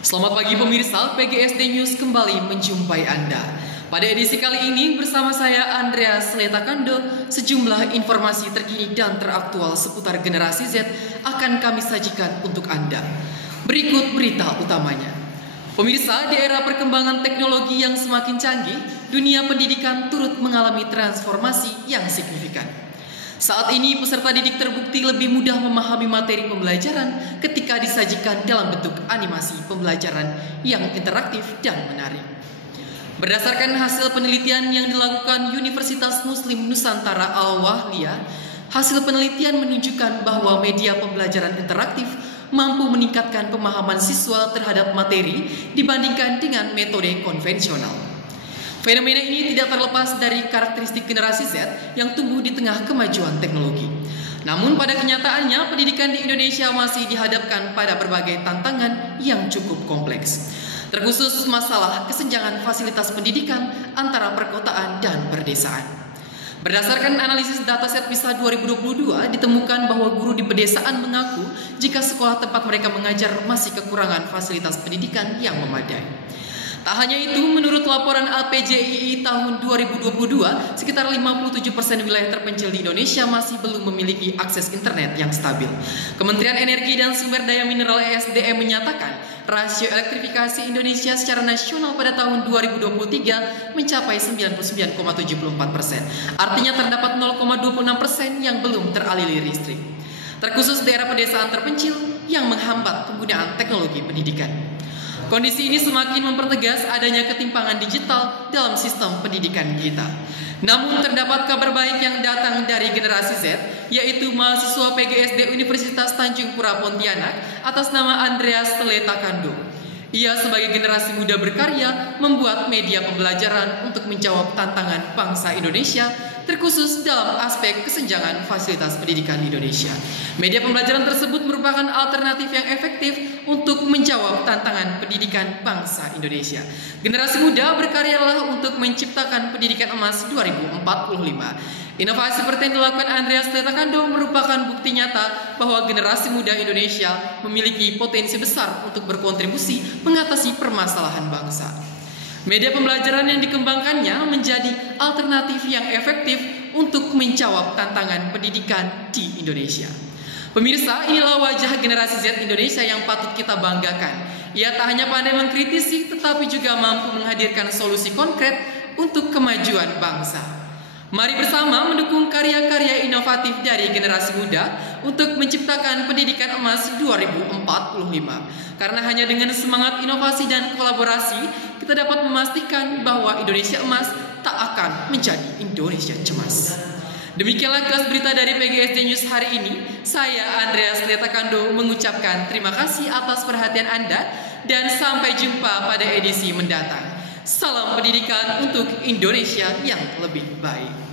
Selamat pagi pemirsa, PGSD News kembali menjumpai Anda. Pada edisi kali ini bersama saya Andreas Letakando, sejumlah informasi terkini dan teraktual seputar generasi Z akan kami sajikan untuk Anda. Berikut berita utamanya. Pemirsa, di era perkembangan teknologi yang semakin canggih, dunia pendidikan turut mengalami transformasi yang signifikan. Saat ini peserta didik terbukti lebih mudah memahami materi pembelajaran ketika disajikan dalam bentuk animasi pembelajaran yang interaktif dan menarik. Berdasarkan hasil penelitian yang dilakukan Universitas Muslim Nusantara Al-Wahliyah, hasil penelitian menunjukkan bahwa media pembelajaran interaktif mampu meningkatkan pemahaman siswa terhadap materi dibandingkan dengan metode konvensional. Fenomena ini tidak terlepas dari karakteristik generasi Z yang tumbuh di tengah kemajuan teknologi. Namun pada kenyataannya pendidikan di Indonesia masih dihadapkan pada berbagai tantangan yang cukup kompleks. Terkhusus masalah kesenjangan fasilitas pendidikan antara perkotaan dan perdesaan. Berdasarkan analisis dataset PISA 2022 ditemukan bahwa guru di pedesaan mengaku jika sekolah tempat mereka mengajar masih kekurangan fasilitas pendidikan yang memadai. Tak hanya itu, menurut laporan LPJII tahun 2022, sekitar 57% wilayah terpencil di Indonesia masih belum memiliki akses internet yang stabil. Kementerian Energi dan Sumber Daya Mineral (ESDM) menyatakan rasio elektrifikasi Indonesia secara nasional pada tahun 2023 mencapai 99,74%. Artinya terdapat 0,26% yang belum teraliri listrik. Terkhusus daerah pedesaan terpencil yang menghambat penggunaan teknologi pendidikan. Kondisi ini semakin mempertegas adanya ketimpangan digital dalam sistem pendidikan kita. Namun terdapat kabar baik yang datang dari generasi Z, yaitu mahasiswa PGSD Universitas Tanjung Pura Pontianak atas nama Andreas Letakando. Ia sebagai generasi muda berkarya membuat media pembelajaran untuk menjawab tantangan bangsa Indonesia, terkhusus dalam aspek kesenjangan fasilitas pendidikan di Indonesia. Media pembelajaran tersebut merupakan alternatif yang efektif untuk menjawab tantangan pendidikan bangsa Indonesia. Generasi muda berkaryalah untuk menciptakan pendidikan emas 2045. Inovasi seperti yang dilakukan Andreas Letakando merupakan bukti nyata bahwa generasi muda Indonesia memiliki potensi besar untuk berkontribusi mengatasi permasalahan bangsa. Media pembelajaran yang dikembangkannya menjadi alternatif yang efektif untuk menjawab tantangan pendidikan di Indonesia. Pemirsa, inilah wajah generasi Z Indonesia yang patut kita banggakan. Ia tak hanya pandai mengkritisi, tetapi juga mampu menghadirkan solusi konkret untuk kemajuan bangsa. Mari bersama mendukung karya-karya inovatif dari generasi muda untuk menciptakan pendidikan emas 2045. Karena hanya dengan semangat inovasi dan kolaborasi, kita dapat memastikan bahwa Indonesia emas tak akan menjadi Indonesia cemas. Demikianlah kelas berita dari PGSD News hari ini. Saya Andreas Letakando mengucapkan terima kasih atas perhatian Anda dan sampai jumpa pada edisi mendatang. Salam pendidikan untuk Indonesia yang lebih baik.